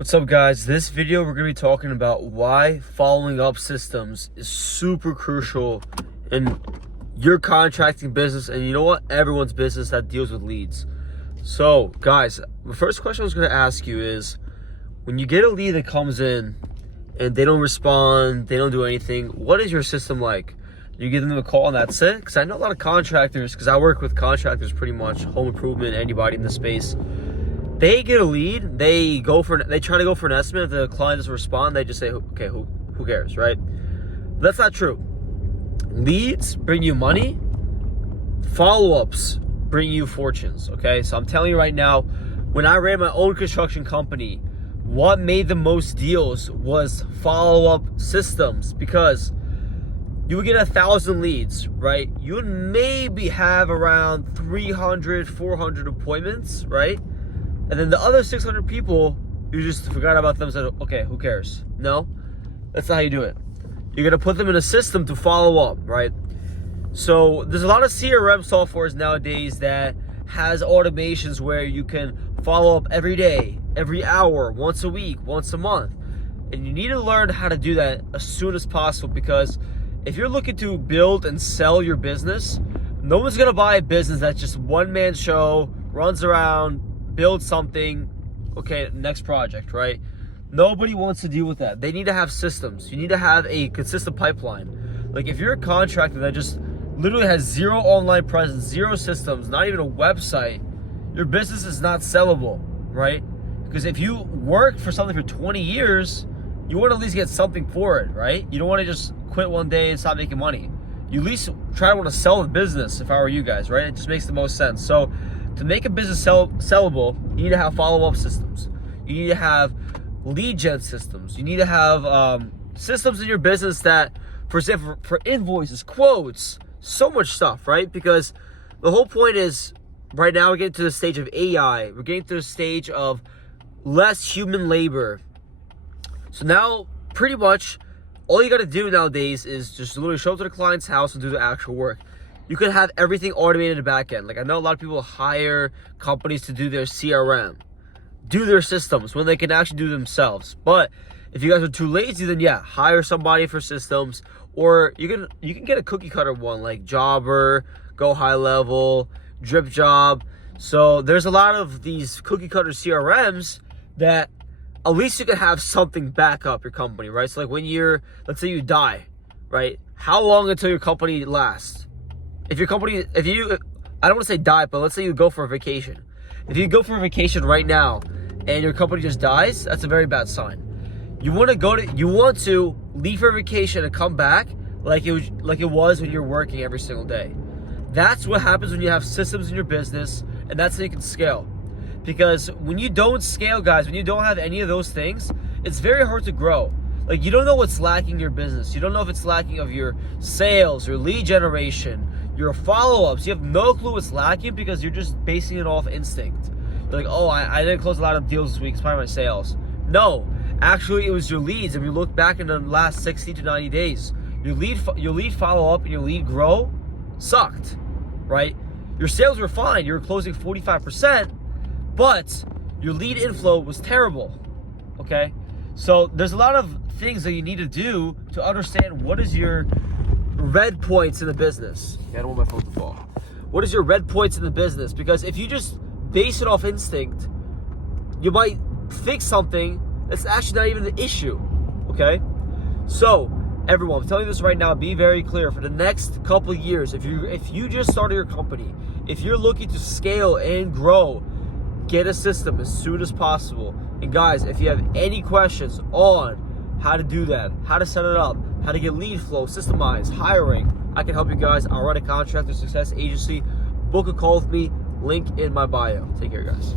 What's up, guys? This video we're going to be talking about why following up systems is super crucial in your contracting business, and you know what, everyone's business that deals with leads. So guys, the first question I was going to ask you is, when you get a lead that comes in and they don't respond, they don't do anything, what is your system like? You give them a call and that's it? Because I know a lot of contractors, because I work with contractors pretty much, home improvement, anybody in the space. They get a lead, they try to go for an estimate. If the client doesn't respond, they just say, okay, who cares, right? That's not true. Leads bring you money, follow-ups bring you fortunes, okay? So I'm telling you right now, when I ran my own construction company, what made the most deals was follow-up systems, because you would get 1,000 leads, right? You would maybe have around 300, 400 appointments, right? And then the other 600 people, you just forgot about them and said, okay, who cares? No, that's not how you do it. You're gonna put them in a system to follow up, right? So there's a lot of CRM softwares nowadays that has automations where you can follow up every day, every hour, once a week, once a month. And you need to learn how to do that as soon as possible, because if you're looking to build and sell your business, no one's gonna buy a business that's just one-man show, runs around, build something, okay, next project, right? Nobody wants to deal with that. They need to have systems. You need to have a consistent pipeline. Like, if you're a contractor that just literally has zero online presence, zero systems, not even a website, your business is not sellable, right? Because if you work for something for 20 years, you want to at least get something for it, right? You don't want to just quit one day and stop making money. You at least try to want to sell the business, if I were you guys, right? It just makes the most sense. So to make a business sellable, you need to have follow-up systems. You need to have lead gen systems. You need to have systems in your business that, for example, for invoices, quotes, so much stuff, right? Because the whole point is, right now we're getting to the stage of AI. We're getting to the stage of less human labor. So now, pretty much, all you got to do nowadays is just literally show up to the client's house and do the actual work. You could have everything automated in the back end. Like, I know a lot of people hire companies to do their CRM, do their systems, when they can actually do themselves. But if you guys are too lazy, then yeah, hire somebody for systems, or you can get a cookie cutter one like Jobber, Go High Level, Drip Job. So there's a lot of these cookie cutter CRMs that at least you can have something back up your company, right? So like, when let's say you die, right? How long until your company lasts? If you, I don't want to say die, but let's say you go for a vacation. If you go for a vacation right now and your company just dies, that's a very bad sign. You want to leave for vacation and come back like it was when you're working every single day. That's what happens when you have systems in your business, and that's how you can scale. Because when you don't scale, guys, when you don't have any of those things, it's very hard to grow. Like, you don't know what's lacking in your business. You don't know if it's lacking of your sales, your lead generation, your follow-ups. You have no clue what's lacking because you're just basing it off instinct. You're like, oh, I didn't close a lot of deals this week, it's probably my sales. No, actually it was your leads. And we look back in the last 60 to 90 days, your lead follow-up and your lead grow sucked, right? Your sales were fine. You were closing 45%, but your lead inflow was terrible, okay? So there's a lot of things that you need to do to understand what is your red points in the business. I don't want my phone to fall. What is your red points in the business? Because if you just base it off instinct, you might fix something that's actually not even the issue, okay? So everyone, I'm telling you this right now, be very clear. For the next couple of years, if you just started your company, if you're looking to scale and grow, get a system as soon as possible. And guys, if you have any questions on how to do that, how to set it up, how to get lead flow, systemize, hiring, I can help you guys. I'll run a contractor success agency. Book a call with me. Link in my bio. Take care, guys.